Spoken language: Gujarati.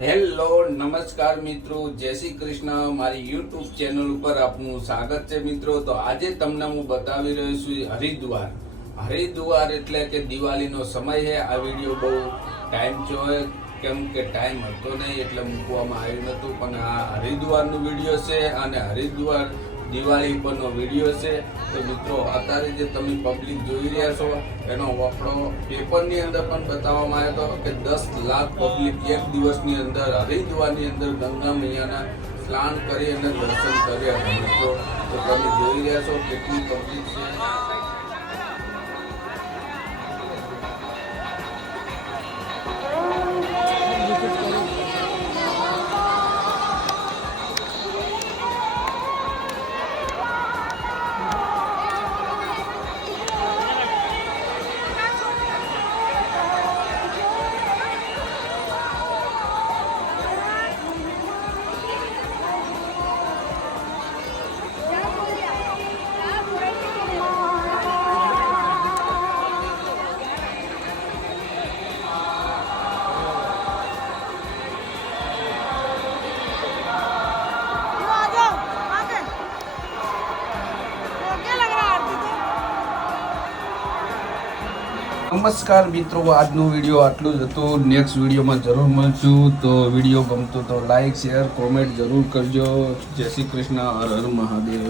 હેલો, નમસ્કાર મિત્રો. જય શ્રી કૃષ્ણ. મારી યુટ્યુબ ચેનલ ઉપર આપનું સ્વાગત છે મિત્રો. તો આજે તમને હું બતાવી રહ્યો છું હરિદ્વાર. હરિદ્વાર એટલે કે દિવાળીનો સમય છે. આ વીડિયો બહુ ટાઈમ છે. કેમ કે ટાઈમ હતો નહીં એટલે મૂકવામાં આવ્યું નહોતું. પણ આ હરિદ્વારનું વીડિયો છે અને હરિદ્વાર દિવાળી પરનો વીડિયો છે. તો મિત્રો, અત્યારે જે તમે પબ્લિક જોઈ રહ્યા છો, એનો વફડો પેપરની અંદર પણ બતાવવામાં આવ્યો હતો કે દસ લાખ પબ્લિક એક દિવસની અંદર હરિદ્વારની અંદર ગંગા મૈયાના સ્નાન કરી અને દર્શન કર્યા મિત્રો. તો તમે જોઈ રહ્યા છો કેટલી પબ્લિક છે. નમસ્કાર મિત્રો, આજનો વીડિયો આટલું જ હતું. નેક્સ્ટ વિડીયોમાં જરૂર મળશું. તો વીડિયો ગમતો તો લાઈક શેર કોમેન્ટ જરૂર કરજો. જય શ્રી કૃષ્ણ, હર હર મહાદેવ.